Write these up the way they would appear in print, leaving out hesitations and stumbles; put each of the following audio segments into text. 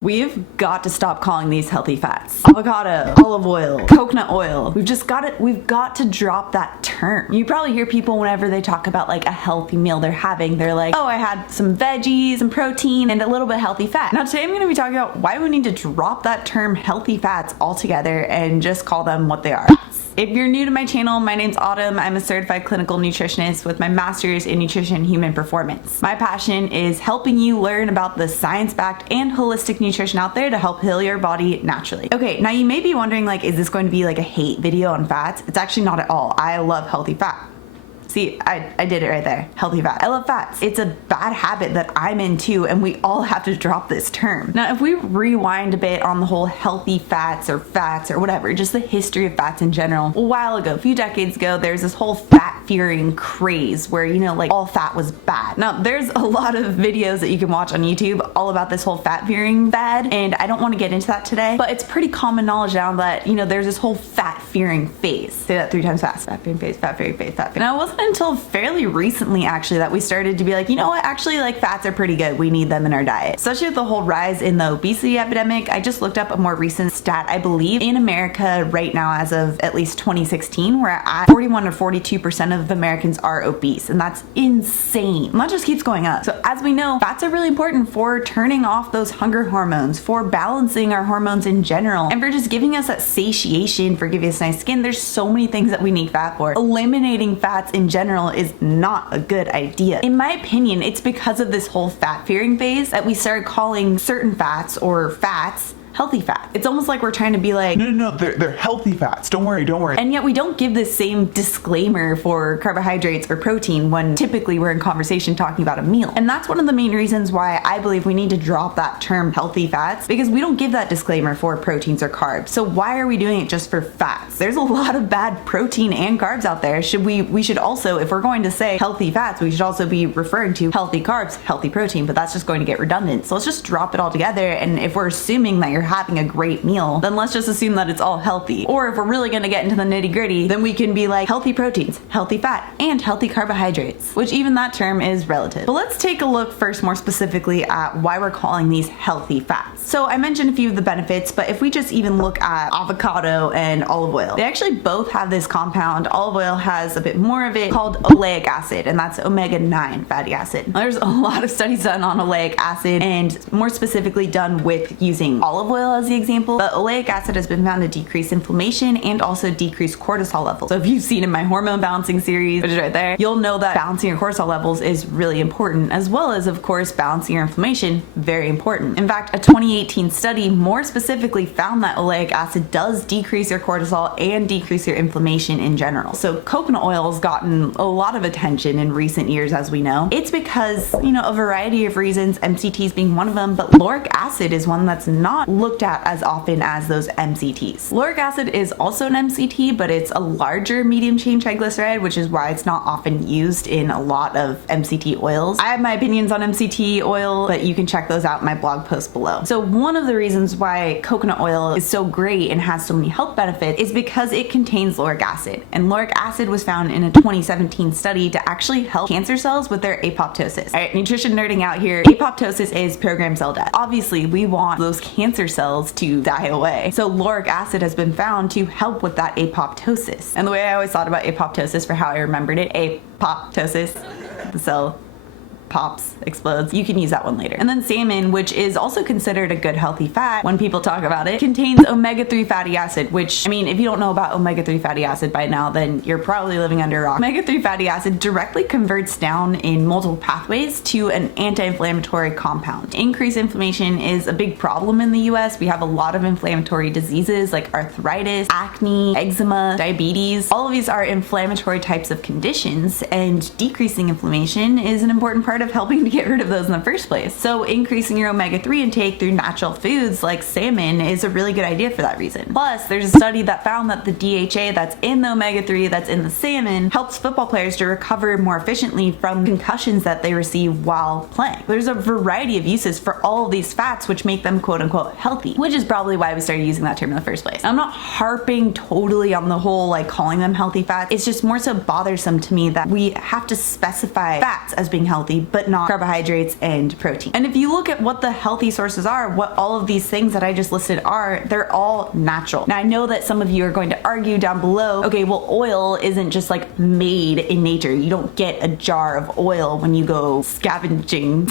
We've got to stop calling these healthy fats. Avocado, olive oil, coconut oil. We've got to drop that term. You probably hear people whenever they talk about like a healthy meal they're having, they're like, oh, I had some veggies, some protein, and a little bit of healthy fat. Now today I'm gonna be talking about why we need to drop that term healthy fats altogether and just call them what they are. If you're new to my channel, my name's Autumn. I'm a certified clinical nutritionist with my master's in nutrition and human performance. My passion is helping you learn about the science-backed and holistic nutrition out there to help heal your body naturally. Okay, now you may be wondering, like, is this going to be like a hate video on fats? It's actually not at all. I love healthy fat. See, I did it right there. Healthy fat. I love fats. It's a bad habit that I'm into, and we all have to drop this term. Now, if we rewind a bit on the whole healthy fats or whatever, just the history of fats in general, a while ago, a few decades ago, there's this whole fat-fearing craze where, you know, like all fat was bad. Now, there's a lot of videos that you can watch on YouTube all about this whole fat-fearing fad, and I don't want to get into that today, but it's pretty common knowledge now that, you know, there's this whole fat-fearing phase. Say that 3 times fast. Fat-fearing phase, fat-fearing phase, fat-fearing. Now, it wasn't until fairly recently actually that we started to be like, you know what, actually like fats are pretty good. We need them in our diet. Especially with the whole rise in the obesity epidemic. I just looked up a more recent stat. I believe in America right now, as of at least 2016, we're at 41 or 42% of Americans are obese, and that's insane. And that just keeps going up. So as we know, fats are really important for turning off those hunger hormones, for balancing our hormones in general, and for just giving us that satiation, for giving us nice skin. There's so many things that we need fat for. Eliminating fats in general is not a good idea. In my opinion, it's because of this whole fat-fearing phase that we started calling certain fats or fats healthy fat. It's almost like we're trying to be like, no, they're healthy fats. Don't worry. And yet we don't give this same disclaimer for carbohydrates or protein when typically we're in conversation talking about a meal. And that's one of the main reasons why I believe we need to drop that term healthy fats, because we don't give that disclaimer for proteins or carbs. So why are we doing it just for fats? There's a lot of bad protein and carbs out there. We should also, if we're going to say healthy fats, we should also be referring to healthy carbs, healthy protein, but that's just going to get redundant. So let's just drop it all together. And if we're assuming that you're having a great meal, then let's just assume that it's all healthy. Or if we're really going to get into the nitty-gritty, then we can be like healthy proteins, healthy fat, and healthy carbohydrates, which even that term is relative. But let's take a look first more specifically at why we're calling these healthy fats. So I mentioned a few of the benefits, but if we just even look at avocado and olive oil, they actually both have this compound. Olive oil has a bit more of it called oleic acid, and that's omega-9 fatty acid. Now, there's a lot of studies done on oleic acid, and more specifically done with using olive oil as the example, but oleic acid has been found to decrease inflammation and also decrease cortisol levels. So if you've seen in my hormone balancing series, which is right there, you'll know that balancing your cortisol levels is really important, as well as, of course, balancing your inflammation, very important. In fact, a 2018 study more specifically found that oleic acid does decrease your cortisol and decrease your inflammation in general. So coconut oil has gotten a lot of attention in recent years, as we know. It's because, you know, a variety of reasons, MCTs being one of them, but lauric acid is one that's not looked at as often as those MCTs. Lauric acid is also an MCT, but it's a larger medium chain triglyceride, which is why it's not often used in a lot of MCT oils. I have my opinions on MCT oil, but you can check those out in my blog post below. So one of the reasons why coconut oil is so great and has so many health benefits is because it contains lauric acid. And lauric acid was found in a 2017 study to actually help cancer cells with their apoptosis. All right, nutrition nerding out here. Apoptosis is programmed cell death. Obviously, we want those cancer cells to die away. So lauric acid has been found to help with that apoptosis. And the way I always thought about apoptosis, for how I remembered it, apoptosis, the cell pops, explodes. You can use that one later. And then salmon, which is also considered a good healthy fat when people talk about it, contains omega-3 fatty acid, which, I mean, if you don't know about omega-3 fatty acid by now, then you're probably living under a rock. Omega-3 fatty acid directly converts down in multiple pathways to an anti-inflammatory compound. Increased inflammation is a big problem in the US. We have a lot of inflammatory diseases like arthritis, acne, eczema, diabetes. All of these are inflammatory types of conditions, and decreasing inflammation is an important part of helping to get rid of those in the first place. So increasing your omega-3 intake through natural foods like salmon is a really good idea for that reason. Plus, there's a study that found that the DHA that's in the omega-3 that's in the salmon helps football players to recover more efficiently from concussions that they receive while playing. There's a variety of uses for all of these fats which make them quote unquote healthy, which is probably why we started using that term in the first place. I'm not harping totally on the whole like calling them healthy fats. It's just more so bothersome to me that we have to specify fats as being healthy but not carbohydrates and protein. And if you look at what the healthy sources are, what all of these things that I just listed are, they're all natural. Now I know that some of you are going to argue down below, okay, well, oil isn't just like made in nature. You don't get a jar of oil when you go scavenging.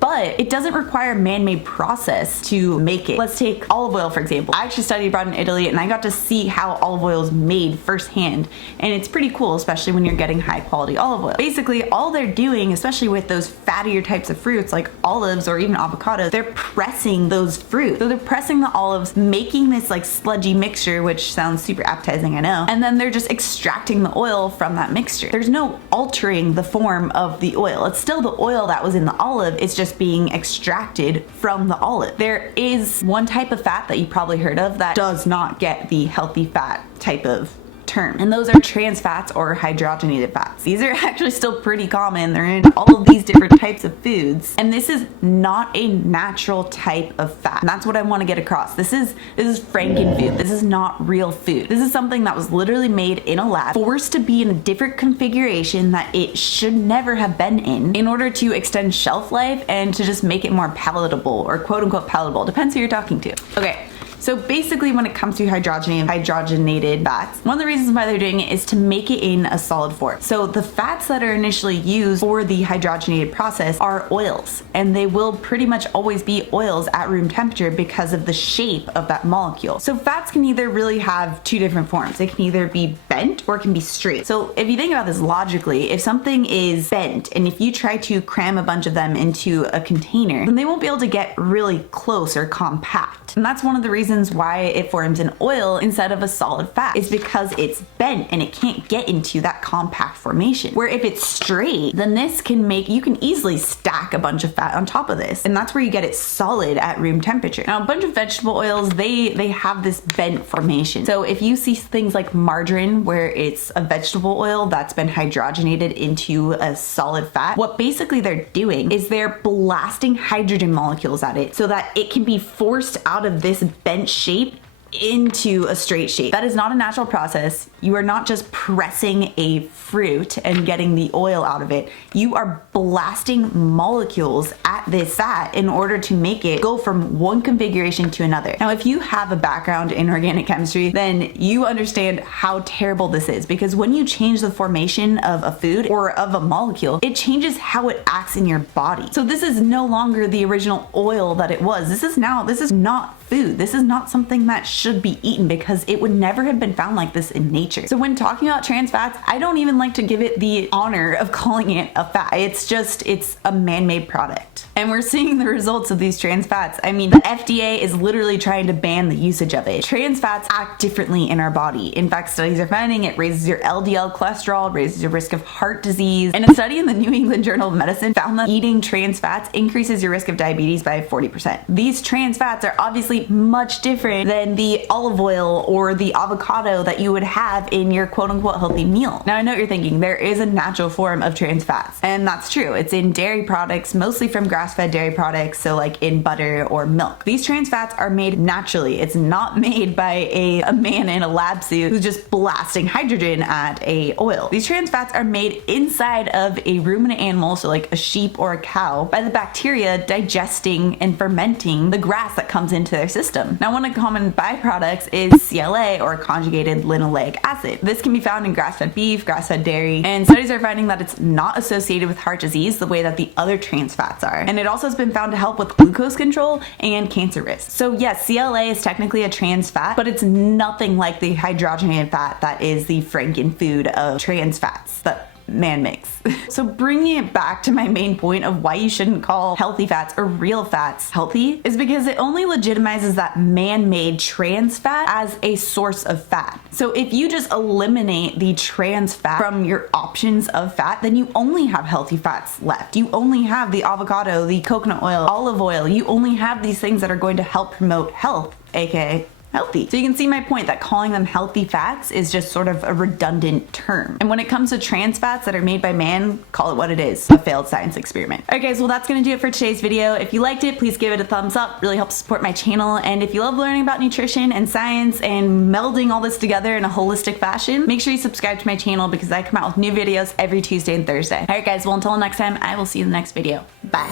But it doesn't require a man-made process to make it. Let's take olive oil, for example. I actually studied abroad in Italy and I got to see how olive oil is made firsthand. And it's pretty cool, especially when you're getting high quality olive oil. Basically, all they're doing, especially with those fattier types of fruits like olives or even avocados, they're pressing those fruits. So they're pressing the olives, making this like sludgy mixture, which sounds super appetizing, I know. And then they're just extracting the oil from that mixture. There's no altering the form of the oil. It's still the oil that was in the olive. It's just being extracted from the olive. There is one type of fat that you probably heard of that does not get the healthy fat type of term, and those are trans fats or hydrogenated fats. These are actually still pretty common. They're in all of these different types of foods, and this is not a natural type of fat. And that's what I want to get across. This is Frankenfood. This is not real food. This is something that was literally made in a lab, forced to be in a different configuration that it should never have been in order to extend shelf life and to just make it more palatable, or quote unquote palatable. Depends who you're talking to. Okay. So basically when it comes to hydrogenated fats, one of the reasons why they're doing it is to make it in a solid form. So the fats that are initially used for the hydrogenated process are oils, and they will pretty much always be oils at room temperature because of the shape of that molecule. So fats can either really have two different forms. It can either be bent or it can be straight. So if you think about this logically, if something is bent and if you try to cram a bunch of them into a container, then they won't be able to get really close or compact. And that's one of the reasons why it forms an oil instead of a solid fat, is because it's bent and it can't get into that compact formation. Where if it's straight, then this can you can easily stack a bunch of fat on top of this. And that's where you get it solid at room temperature. Now, a bunch of vegetable oils, they have this bent formation. So if you see things like margarine, where it's a vegetable oil that's been hydrogenated into a solid fat, what basically they're doing is they're blasting hydrogen molecules at it so that it can be forced out of this bent shape into a straight shape. That is not a natural process. You are not just pressing a fruit and getting the oil out of it. You are blasting molecules at this fat in order to make it go from one configuration to another. Now, if you have a background in organic chemistry, then you understand how terrible this is, because when you change the formation of a food or of a molecule, it changes how it acts in your body. So this is no longer the original oil that it was. This is not food. This is not something that should be eaten, because it would never have been found like this in nature. So when talking about trans fats, I don't even like to give it the honor of calling it a fat. It's a man-made product. And we're seeing the results of these trans fats. I mean, the FDA is literally trying to ban the usage of it. Trans fats act differently in our body. In fact, studies are finding it raises your LDL cholesterol, raises your risk of heart disease. And a study in the New England Journal of Medicine found that eating trans fats increases your risk of diabetes by 40%. These trans fats are obviously much different than the olive oil or the avocado that you would have in your quote unquote healthy meal. Now, I know what you're thinking, there is a natural form of trans fats, and that's true. It's in dairy products, mostly from grass-fed dairy products, so like in butter or milk. These trans fats are made naturally. It's not made by a man in a lab suit who's just blasting hydrogen at a oil. These trans fats are made inside of a ruminant animal, so like a sheep or a cow, by the bacteria digesting and fermenting the grass that comes into their system. Now, one of the common byproducts is CLA, or conjugated linoleic acid. This can be found in grass-fed beef, grass-fed dairy, and studies are finding that it's not associated with heart disease the way that the other trans fats are. And it also has been found to help with glucose control and cancer risk. So yes, CLA is technically a trans fat, but it's nothing like the hydrogenated fat that is the Frankenfood of trans fats that man makes. So bringing it back to my main point of why you shouldn't call healthy fats or real fats healthy is because it only legitimizes that man-made trans fat as a source of fat. So if you just eliminate the trans fat from your options of fat, then you only have healthy fats left. You only have the avocado, the coconut oil, olive oil. You only have these things that are going to help promote health, aka healthy. So you can see my point that calling them healthy fats is just sort of a redundant term. And when it comes to trans fats that are made by man, call it what it is, a failed science experiment. Okay guys, well that's gonna do it for today's video. If you liked it, please give it a thumbs up, really helps support my channel. And if you love learning about nutrition and science and melding all this together in a holistic fashion, make sure you subscribe to my channel because I come out with new videos every Tuesday and Thursday. All right guys, well until next time, I will see you in the next video. Bye.